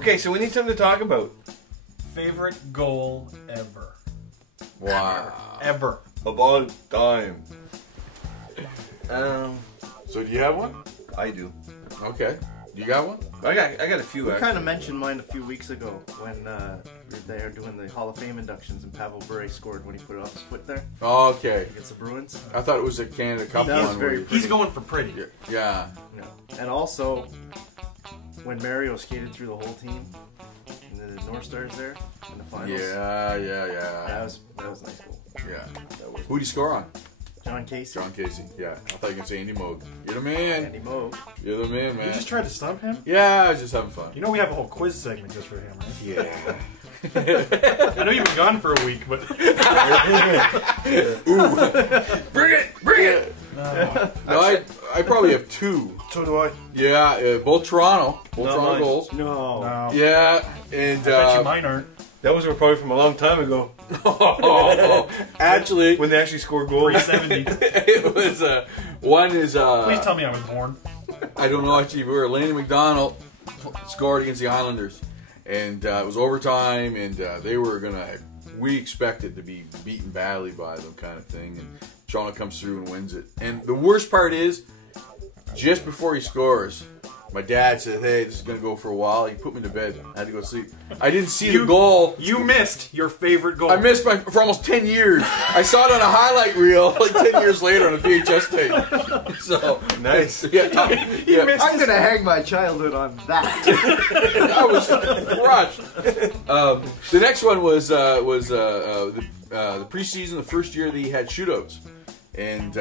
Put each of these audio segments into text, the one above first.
Okay, so we need something to talk about. Favorite goal ever. Wow. Ever. Of all time. So do you have one? I do. Okay. You got one? I got a few. We Actually. kind of mentioned mine a few weeks ago when we were there doing the Hall of Fame inductions and Pavel Bure scored when he put it off his foot there Okay. against the Bruins. I thought it was a Canada Cup That was one. very where pretty. He's going for pretty. yeah. No. And also, when Mario skated through the whole team, and the North Stars there in the finals. Yeah. That was a nice goal. Yeah. Who'd he score on? John Casey. John Casey. Yeah. I thought you were going to say Andy Moog. You're the man. Andy Moog. You're the man, man. You just tried to stump him? Yeah, I was just having fun. You know we have a whole quiz segment just for him, right? Yeah. I know you've been gone for a week, but... Bring it! No, I probably have two. So do I. Yeah, both Toronto. Both Not Toronto mine. goals. No. No. Yeah, and I bet you mine aren't. That was probably from a long time ago actually, when they actually scored goals. 370. it was one is Please tell me I was born. I don't know actually. We were Laney McDonald scored against the Islanders, and it was overtime, and they were gonna. We expected to be beaten badly by them, kind of thing, and Toronto comes through and wins it. And the worst part is, just before he scores, my dad said, "Hey, this is gonna go for a while." He put me to bed. I had to go sleep. I didn't see the goal. You missed your favorite goal. I missed for almost 10 years. I saw it on a highlight reel like 10 years later on a VHS tape. So Nice. Yeah, You missed I'm gonna hang my childhood on that. I was crushed. The next one was the preseason, the first year that he had shootouts, and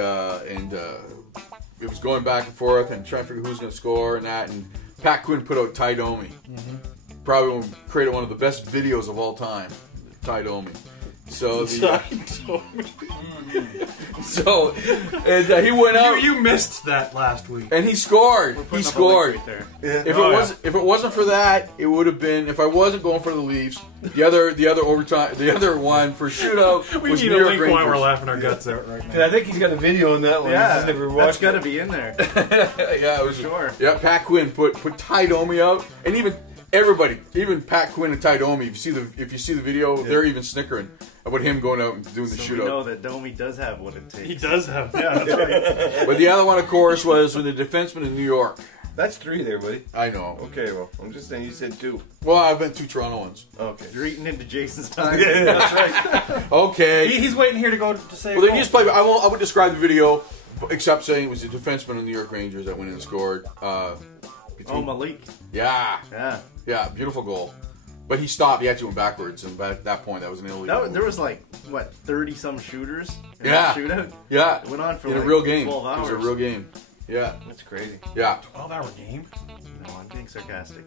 it was going back and forth and trying to figure who's going to score and that. And Pat Quinn put out Ty Domi. Probably created one of the best videos of all time. Ty Domi. So so and he went out. You missed that last week. And he scored. We're He putting up a scored. link right Yeah. If it wasn't for that, it would have been. If I wasn't going for the Leafs, the other overtime, the other one for shootout We was need New a York link Rangers. while we're laughing our guts out right And now. I think he's got a video on that one. Yeah, He's just never that's watched got to it. be in there. Yeah, it was Sure. Yeah, Pat Quinn put Ty Domi out, and even everybody, even Pat Quinn and Ty Domi. If you see the video, they're even snickering about him going out and doing the So we know shootout. that Domi does have what it takes. He does have, yeah, that's right. But the other one, of course, was when the defenseman in New York. That's three there, buddy. I know. Okay, well, I'm just saying you said two. Well, I've been two Toronto ones. Okay. You're eating into Jason's time. Yeah, that's right. Okay. He's waiting here to say Well, then you just play. I would describe the video, except saying it was the defenseman of the New York Rangers that went in and scored. Oh, Malik. Yeah, Yeah. beautiful goal. But he stopped. He actually went backwards, and at that point, that was an illegal. There was like, what, 30-some shooters in Yeah. that shootout? Yeah, It went on for in like a real game. 12 hours. It was a real game. Yeah, That's crazy. yeah. 12-hour game? No, I'm being sarcastic.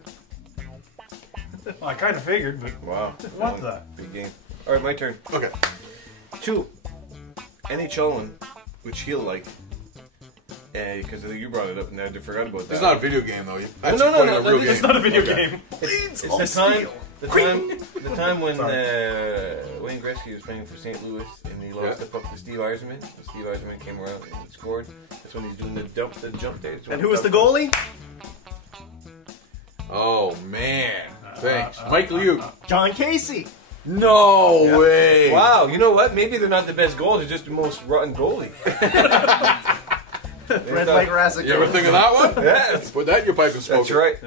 Well, I kind of figured, but Wow. what the? Big game. All right, my turn. Okay. Two. NHL one, which he'll like. Because you brought it up and I forgot about that. It's not a video game though. That's no, quite no, a real it's game. It's not a video Okay. game. It's the time when Wayne Gretzky was playing for St. Louis and he lost the puck to Steve Yzerman. Steve Yzerman came around and scored. That's when he's doing the jump there. And who was the goalie? Oh man, thanks, Mike Liu. John Casey. No way. Wow, you know what? Maybe they're not the best goals. They're just the most rotten goalie. Red Mike Rassick. You ever think of that one? Yeah, Put that in your pipe and smoke that's it. right.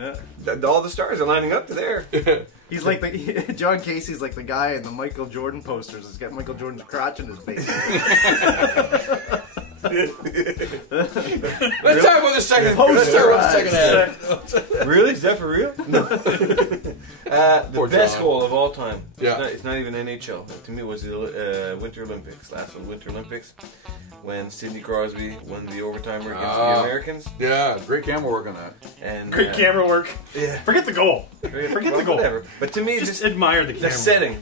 Yeah. All the stars are lining up to there. He's like John Casey's like the guy in the Michael Jordan posters. He's got Michael Jordan's crotch in his face. Let's talk about the second. Let's talk about the second half. Really? Is that for real? No. The Poor best John. goal of all time. Yeah. It's not even NHL. To me, it was the Winter Olympics. Last Winter Olympics, when Sidney Crosby won the overtimer against the Americans. Yeah, great camera work on that. And Great camera work. Yeah. Forget the goal. Forget the goal. Whatever. But to me, Just admire the camera. the setting.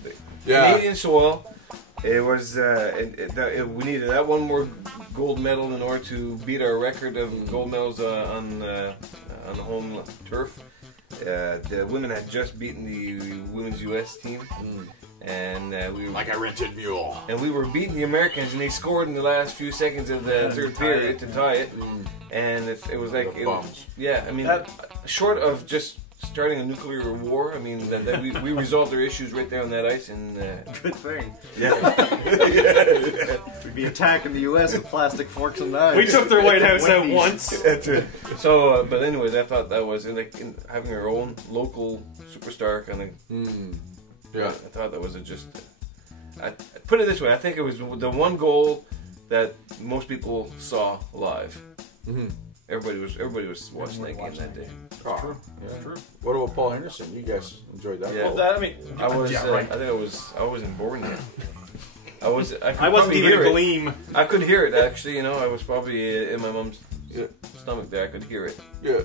Yeah. Canadian soil. It was. We needed that one more gold medal in order to beat our record of gold medals on the home turf. The women had just beaten the women's U.S. team, and we were Like a rented mule. and we were beating the Americans, and they scored in the last few seconds of the third period to tie it. And it was like The bums. I mean, short of just starting a nuclear war. I mean, that we resolved their issues right there on that ice, and Good thing. yeah. We'd be attacking the U.S. with plastic forks and knives. We took their White House out Wendy's. once. That's it. So, but anyways, I thought that was like having our own local superstar kind of. Yeah. I thought that was I put it this way. I think it was the one goal that most people saw live. Mm-hmm. Everybody was watching that game that day. Oh, True. yeah. True. What about Paul Henderson? You guys enjoyed that? Yeah. goal? Well, I mean, I was. yeah, right. I think I wasn't born yet. I could I wasn't probably even hear a it. gleam. I could hear it actually. You know, I was probably in my mom's stomach there. I could hear it. Yeah.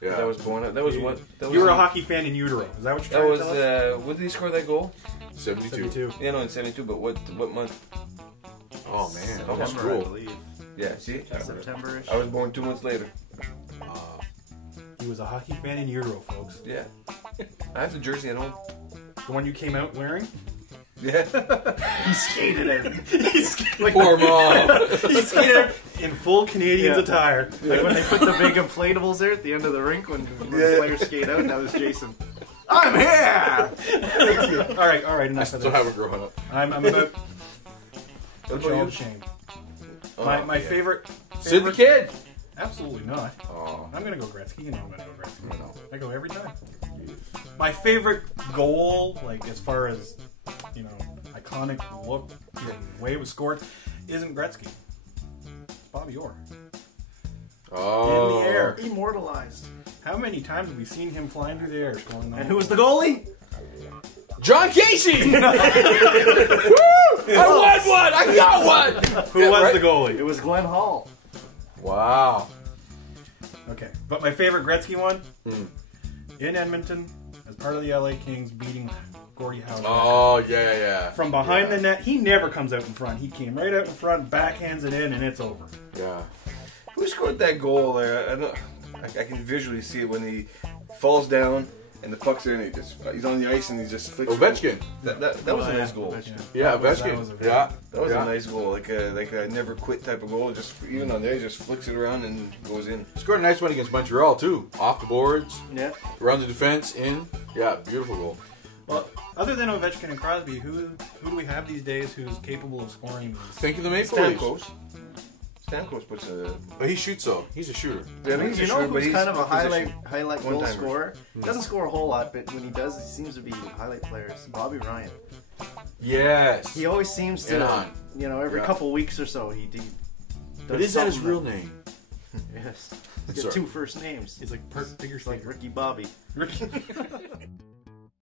Yeah. That was born. That was what. That You was were a hockey fan in utero. Is that what you're That trying was. to tell us? When did he score that goal? 72. 72. Yeah, no, in '72. But what month? Oh man, that was September, I cool. believe. Yeah. See, September-ish. I was born 2 months later. He was a hockey fan in utero, folks. Yeah. I have the jersey at home. The one you came out wearing? Yeah. He skated it. Poor mom. He skated in full Canadians Yeah. attire. Like when they put the big inflatables there at the end of the rink when the players skate out, that was Jason. I'm here! All right, I enough of still this. haven't grown up. I'm about What to about show you? shame. Oh, My yeah. favorite... Sid the Kid. Absolutely not. Oh, I'm going to go Gretzky. You know I'm going to go Gretzky. I know. I go every time. My favorite goal, like as far as, you know, iconic look and way it was scored, isn't Gretzky. It's Bobby Orr. Oh. In the air. Immortalized. How many times have we seen him flying through the air scoring that? And who was the goalie? John Casey. Woo! I won one. I got one. Who was right? the goalie? It was Glenn Hall. Wow. Okay, but my favorite Gretzky one, in Edmonton, as part of the LA Kings beating Gordie Howe. Oh yeah. From behind the net, he never comes out in front. He came right out in front, backhands it in, and it's over. Yeah. Who scored that goal there? I can visually see it when he falls down and the puck's there and he's on the ice and he just flicks. Ovechkin. That was a nice goal. Yeah, That was Ovechkin. a Yeah. That was Yeah. a nice goal, like a never quit type of goal. Just even on there, he just flicks it around and goes in. Scored a nice one against Montreal too. Off the boards, Yeah. around the defense, in. Yeah, beautiful goal. Well, other than Ovechkin and Crosby, who do we have these days who's capable of scoring these? Think of the Maple Leafs. Stamkos puts a. But he shoots though. He's a shooter. Yeah, he's You a know shooter, but who's he's kind of a position. highlight goal One-timers. scorer? He doesn't score a whole lot, but when he does, he seems to be highlight players. Bobby Ryan. Yes. He always seems to, In on. you know, every Yeah. couple weeks or so, he But does is that his something real name? Yes. He's Sorry. got 2 first names. He's like figure It's like skater. Ricky Bobby. Ricky.